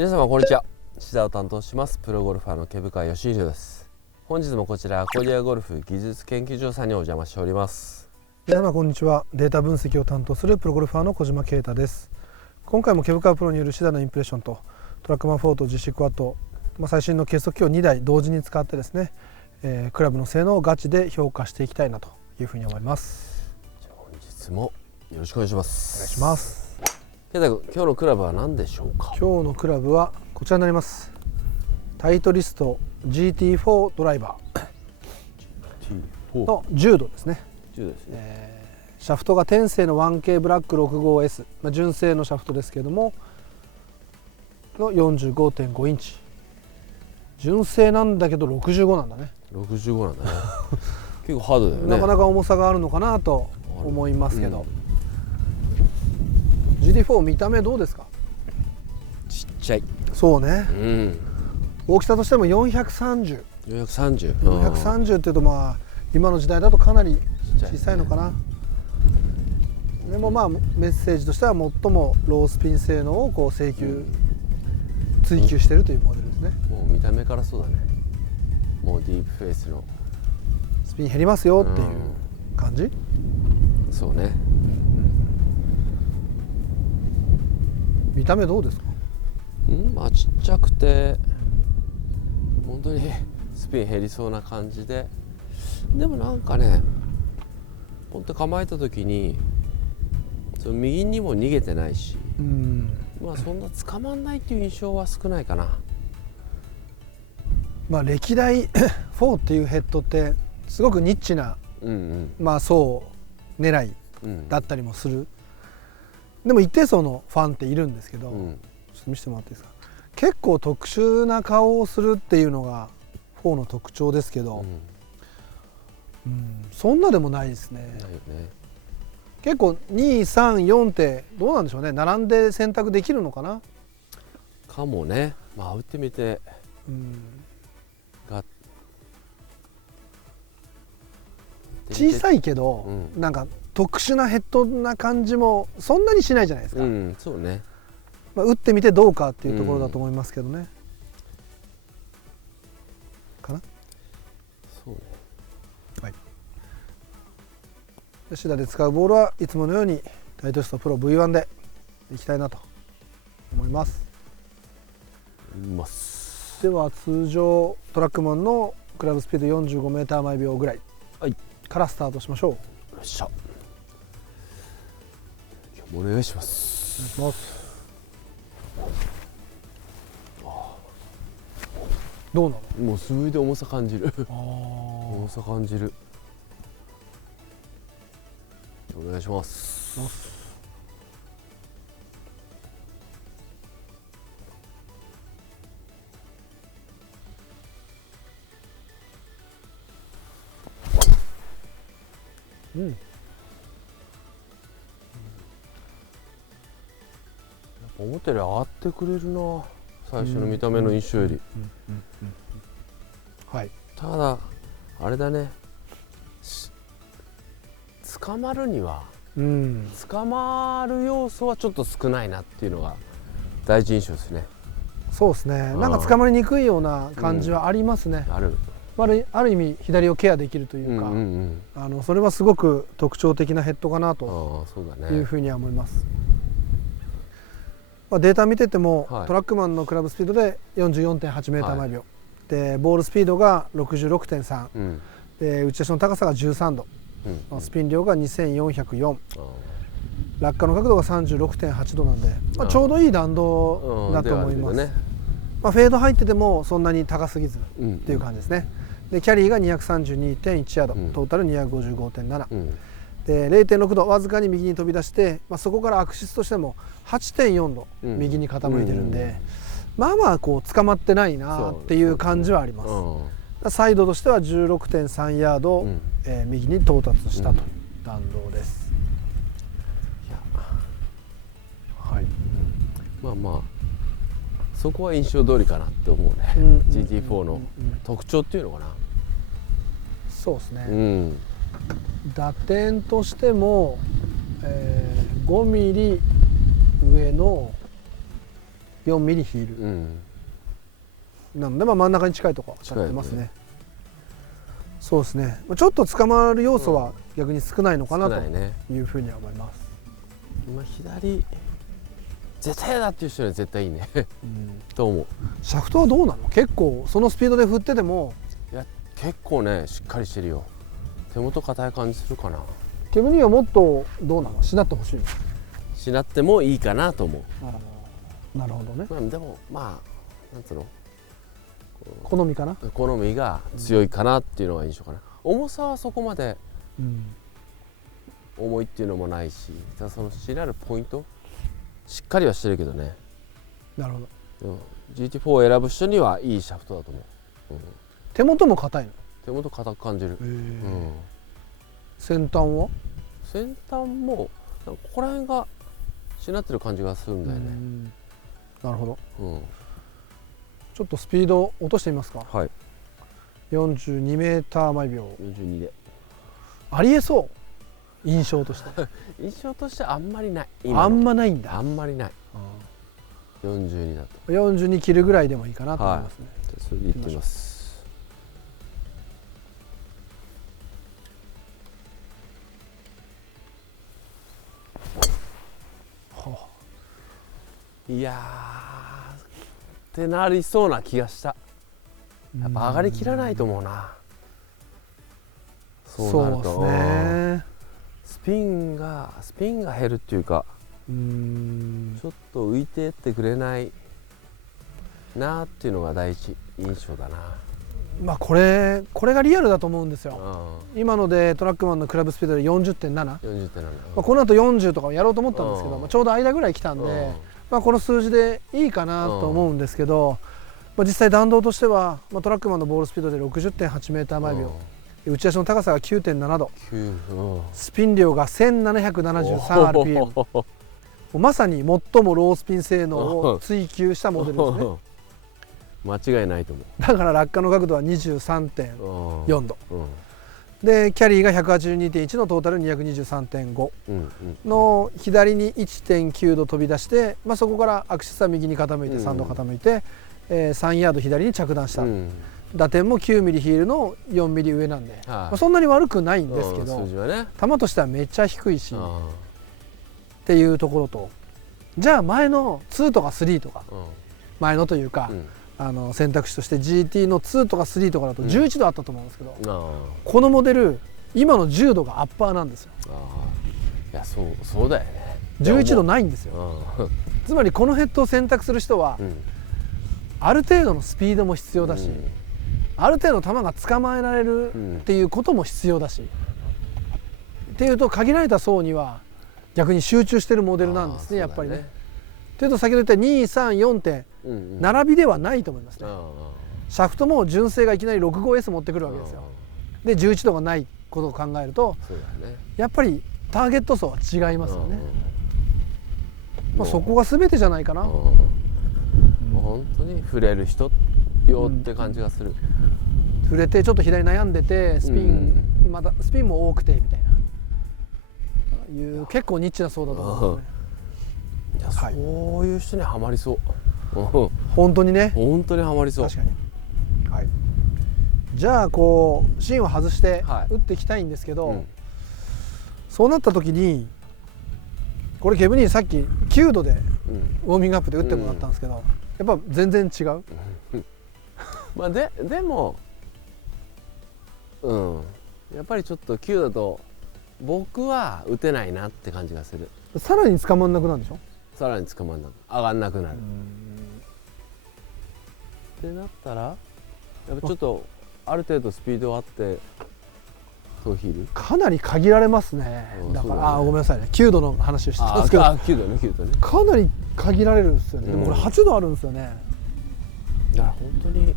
皆様こんにちは。シダを担当しますプロゴルファーの毛深義弘です。本日もこちらコリアゴルフ技術研究所さんにお邪魔しております。皆様こんにちは。データ分析を担当するプロゴルファーの小島啓太です。今回も毛深プロによるシダのインプレッションとトラックマン4と実施クワッド、最新の計測器を2台同時に使ってですね、クラブの性能をガチで評価していきたいなというふうに思います。じゃあ本日もよろしくお願いします。お願いします。啓太君、今日のクラブは何でしょうか？今日のクラブはこちらになります。タイトリスト GT4 ドライバーの10度ですね。10度ですね。シャフトが天性の 1K ブラック 65S、純正のシャフトですけれどもの 45.5 インチ。純正なんだけど65なんだね。65なんだね。結構ハードだよね。なかなか重さがあるのかなと思いますけど、GT4 見た目どうですか？ちっちゃい。そうね、大きさとしても430 430っていうと今の時代だとかなり小さいのかな。でもメッセージとしては最もロースピン性能を追求しているというモデルですね。もう見た目からそうだね。もうディープフェイスのスピン減りますよっていう感じ。そうね。見た目どうですか？ちっちゃくて本当にスピン減りそうな感じで、でもなんかね、ポンと構えた時にその右にも逃げてないし、そんな捕まんないっていう印象は少ないかな。歴代4っていうヘッドってすごくニッチな、そう狙いだったりもする。でも一定層のファンっているんですけど、ちょっと見せてもらっていいですか？結構特殊な顔をするっていうのが4の特徴ですけど、そんなでもないですね。ないよね。結構2、3、4ってどうなんでしょうね。並んで選択できるのかな。かもね。打ってみて、小さいけど、なんか特殊なヘッドな感じもそんなにしないじゃないですか。そうね。打ってみてどうかっていうところだと思いますけどね。かな。そうね。はい。シダで使うボールはいつものようにタイトリストプロ V1 でいきたいなと思います。では通常トラックマンのクラブスピード 45m 毎秒ぐらいからスタートしましょう。よっしゃ。今日もお願いします。お願いします。どうなの？もうすごいで重さ感じる。重さ感じる。お願いします。やっぱ思ったより上がってくれるな。最初の見た目の印象より。ただあれだね、捕まるには、捕まる要素はちょっと少ないなっていうのが第一印象ですね。そうですね。なんか捕まりにくいような感じはありますね。ある意味左をケアできるというか、それはすごく特徴的なヘッドかなというふうには思います。データ見てても、トラックマンのクラブスピードで 44.8m 毎秒、でボールスピードが 66.3、で打ち出しの高さが13度、スピン量が2404、落下の角度が 36.8 度なんで、ちょうどいい弾道だと思います。フェード入っててもそんなに高すぎずっていう感じですね。でキャリーが 232.1 ヤード、トータル 255.7、で 0.6 度わずかに右に飛び出して、そこからアクシスとしても 8.4 度右に傾いてるんで、捕まってないなっていう感じはあります。サイドとしては 16.3 ヤード、右に到達したという弾道です。そこは印象通りかなって思うね。GT4 の特徴っていうのかな。そうですね。打点としても、5ミリ上の4ミリヒール、うん、なので、真ん中に近いところ当たってますね。そうですね、ちょっと捕まる要素は逆に少ないのかなというふうには思います。今左絶対だっていう人には絶対いいねと思う。シャフトはどうなの？結構そのスピードで振ってても。いや結構ねしっかりしてるよ。手元硬い感じするかな。ケブにはもっとどうなの？しなってほしいの？しなってもいいかなと思う。なるほどね。でもなんつうの、好みかな。好みが強いかなっていうのが印象かな。重さはそこまで重いっていうのもないし、ただそのしなるポイントしっかりはしてるけどね。なるほど。GT4 を選ぶ人にはいいシャフトだと思う。手元も硬いの？手元硬く感じる。先端は？先端もここら辺がしなってる感じがするんだよね。なるほど。ちょっとスピード落としてみますか。はい。42メーター毎秒。42で。ありえそう。印象として。印象としてあんまりない。あんまないんだ。あんまりない。42だと。42切るぐらいでもいいかなと思いますね。それでいってみます。いやーってなりそうな気がした。やっぱ上がりきらないと思うな。そうなるとそうですね。スピンが減るっていうか、ちょっと浮いてってくれないなっていうのが第一印象だな。これがリアルだと思うんですよ。今のでトラックマンのクラブスピードで 40.7、この後40とかやろうと思ったんですけど、ちょうど間ぐらい来たんで、この数字でいいかなと思うんですけど、実際弾道としては、トラックマンのボールスピードで 60.8 メーター毎秒、打ち出しの高さが 9.7 度、スピン量が 1773rpm、まさに最もロースピン性能を追求したモデルですね。間違いないと思う。だから落下の角度は 23.4 度、でキャリーが 182.1 のトータル 223.5 の左に 1.9 度飛び出して、そこからアクシスは右に傾いて3度傾いて、3ヤード左に着弾した、打点も9ミリヒールの4ミリ上なんで、そんなに悪くないんですけど、球としてはめっちゃ低いしっていうところと、じゃあ前の2とか3とか、前のというか、選択肢として GT の2とか3とかだと11度あったと思うんですけど、このモデル今の10度がアッパーなんですよ。いやそうだよね。11度ないんですよ。つまりこのヘッドを選択する人は、ある程度のスピードも必要だし、ある程度球が捕まえられるっていうことも必要だし、っていうと限られた層には逆に集中してるモデルなんですね、やっぱりね。というと先ほど言った2、3、4点並びではないと思いますね。シャフトも純正がいきなり 65S 持ってくるわけですよ。で11度がないことを考えると、やっぱりターゲット層は違いますよね。そこが全てじゃないかな。本当に触れる人よって感じがする。触れてちょっと左悩んでてスピン、またスピンも多くてみたいな、いう結構ニッチな層だと思うんですね。いや、そういう人にはまりそう。本当にね。本当にはまりそう。確かに。はい。じゃあ芯を外して打っていきたいんですけど、そうなった時にこれケブにさっき9度でウォーミングアップで打ってもらったんですけど、やっぱ全然違う。でもやっぱりちょっと9だと僕は打てないなって感じがする。さらに捕まんなくなるでしょ。さらに捕まんなく上がんなくなるってなったら、やっぱちょっとある程度スピードあってトーヒールかなり限られますね。だからごめんなさいね、9度の話をしてたんですけど、9度ねかなり限られるんですよね。でもこれ8度あるんですよね。だから本当に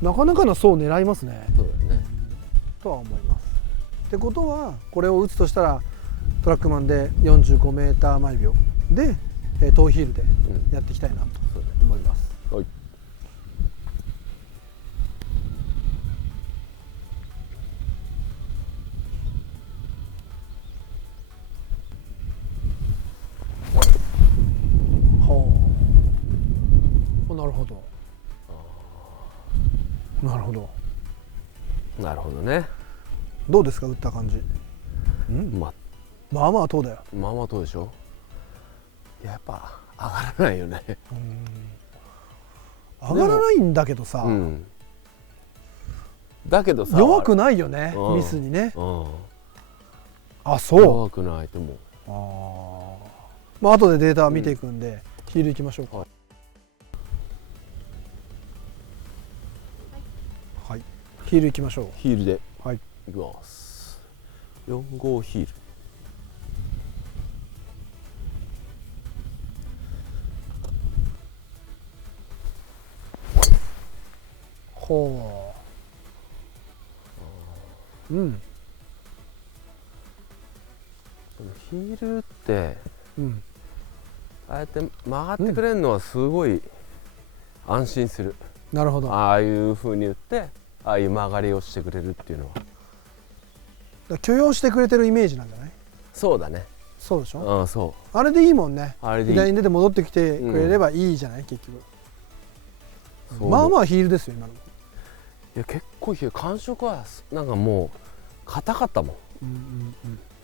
なかなかの層を狙いますね。そうだよねとは思います。ってことはこれを打つとしたらトラックマンで45メーター毎秒でトーヒールでやっていきたいなと思います。はい。ほなるほど。なるほど。なるほどね。どうですか打った感じ。まあまあ遠だよ。まあまあ遠でしょ。やっぱ上がらないよね。上がらないんだけどさ、だけどさ弱くないよね、ミスにね。あ、そう。弱くないと思う。まあ後でデータ見ていくんで、ヒールいきましょうか。はい、ヒールいきましょう。ヒールで、はい、いきます。4号ヒール。ほう。ヒールって、ああやって曲がってくれるのはすごい安心する。なるほど。ああいう風に言ってああいう曲がりをしてくれるっていうのは許容してくれてるイメージなんじゃない？そうだね。そうでしょ。そう。あれでいいもんね。あれでいい。左に出て戻ってきてくれればいいじゃない、結局。まあまあヒールですよ今の。いや結構感触はなんかもう硬かったもん。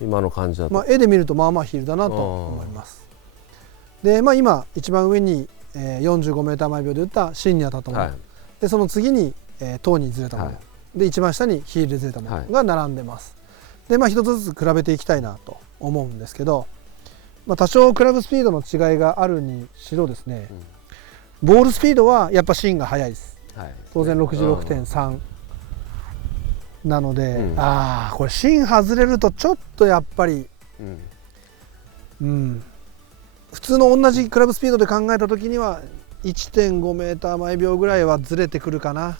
今の感じだと。まあ絵で見るとまあまあヒールだなと思います。でまあ今一番上に45m毎秒で打った芯に当たったもの、でその次に塔にずれたもの、で一番下にヒールでずれたものが並んでます。でまあ一つずつ比べていきたいなと思うんですけど、まあ多少クラブスピードの違いがあるにしろですね、ボールスピードはやっぱ芯が速いです。当然 66.3 なので、これ芯外れるとちょっとやっぱり普通の同じクラブスピードで考えた時には 1.5m毎秒ぐらいはずれてくるかな。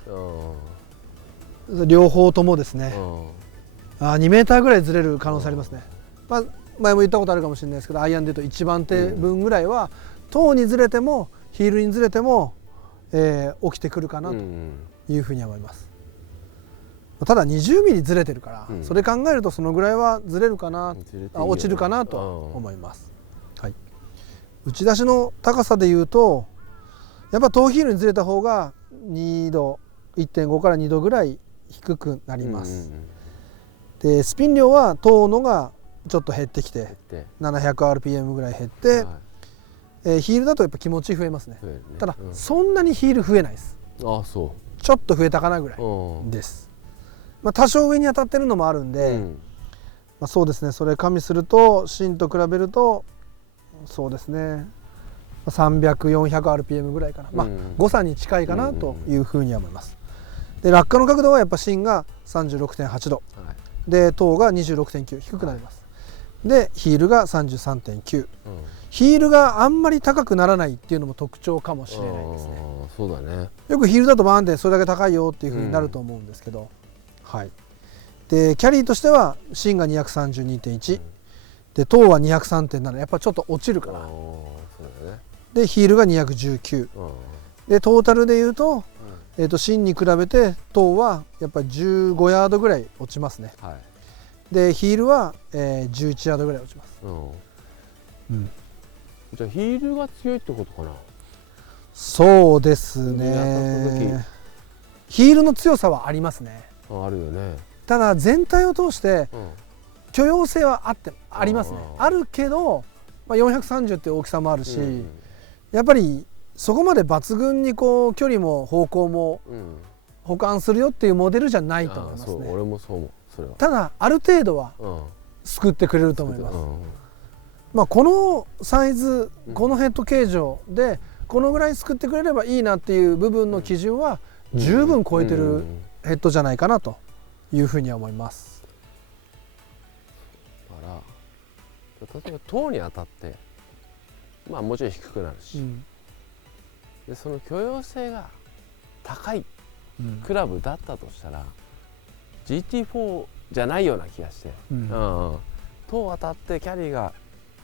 両方ともですね。2mぐらいずれる可能性ありますね。まあ前も言ったことあるかもしれないですけど、アイアンでいうと1番手分ぐらいは塔にずれてもヒールにずれても起きてくるかなというふうに思います。ただ20ミリずれてるから、それ考えるとそのぐらいはずれるかな、落ちるかなと思います。はい、打ち出しの高さでいうとやっぱトーヒールにずれた方が2度 1.5 から2度ぐらい低くなります。でスピン量はトーのがちょっと減ってきて 700rpm ぐらい減って、ヒールだとやっぱ気持ち増えますね。ただ、そんなにヒール増えないです。ちょっと増えたかなぐらいです。まあ多少上に当たってるのもあるんで、まあそうですね、それ加味すると芯と比べるとそうですね 300、400rpm ぐらいかな、まあ誤差に近いかなというふうには思います。で落下の角度はやっぱ芯が 36.8 度、で塔が 26.9 低くなります。でヒールが 33.9、ヒールがあんまり高くならないっていうのも特徴かもしれないですね。そうだね。よくヒールだとバーンってそれだけ高いよっていうふうになると思うんですけど、はい。でキャリーとしては芯が 232.1、で塔は 203.7、やっぱちょっと落ちるかな。でヒールが219、でトータルでいうと芯に比べて塔はやっぱり15ヤードぐらい落ちますね。でヒールは11ヤードぐらい落ちます。じゃあヒールが強いってことかな。そうですね。ヒールの強さはありますね。あるよね。ただ全体を通して許容性はありますね。あるけど、まあ、430っていう大きさもあるし、やっぱりそこまで抜群にこう距離も方向も補完するよっていうモデルじゃないと思いますね。俺もそう思う。それはただある程度は救ってくれると思います。まあこのサイズ、このヘッド形状でこのぐらい救ってくれればいいなっていう部分の基準は十分超えてるヘッドじゃないかなというふうには思います。だから例えば塔に当たってまあもちろん低くなるし、でその許容性が高いクラブだったとしたら、GT4 じゃないような気がして、塔当たってキャリーが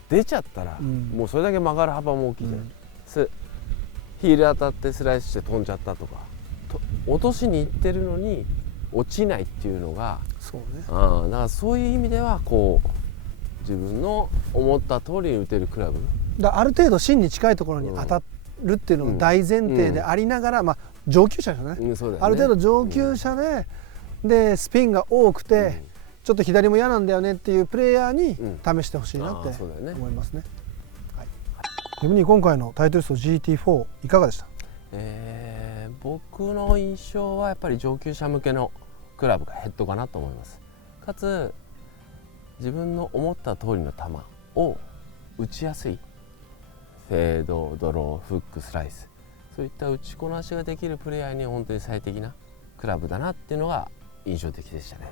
出ちゃったら、もうそれだけ曲がる幅も大きいじゃない、ヒール当たってスライスして飛んじゃったとか落としにいってるのに落ちないっていうのが、だからそういう意味ではこう自分の思った通りに打てるクラブある程度芯に近いところに当たるっていうのが大前提でありながら、まあ、上級者ですよね、そうだよね、ある程度上級者でスピンが多くて、ちょっと左も嫌なんだよねっていうプレイヤーに試してほしいなって思いますね。逆に今回のタイトルスト GT4 いかがでした？僕の印象はやっぱり上級者向けのクラブがヘッドかなと思います。かつ自分の思った通りの球を打ちやすいフェード、ドロー、フック、スライス、そういった打ちこなしができるプレイヤーに本当に最適なクラブだなっていうのが印象的でしたね。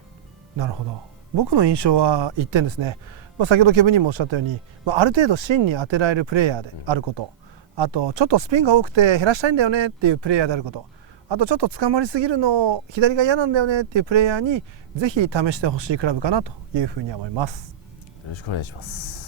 なるほど。僕の印象は1点ですね。先ほどケビンにもおっしゃったように、ある程度芯に当てられるプレイヤーであること、あとちょっとスピンが多くて減らしたいんだよねっていうプレイヤーであること、あとちょっと捕まりすぎるの左が嫌なんだよねっていうプレイヤーにぜひ試してほしいクラブかなというふうに思います。よろしくお願いします。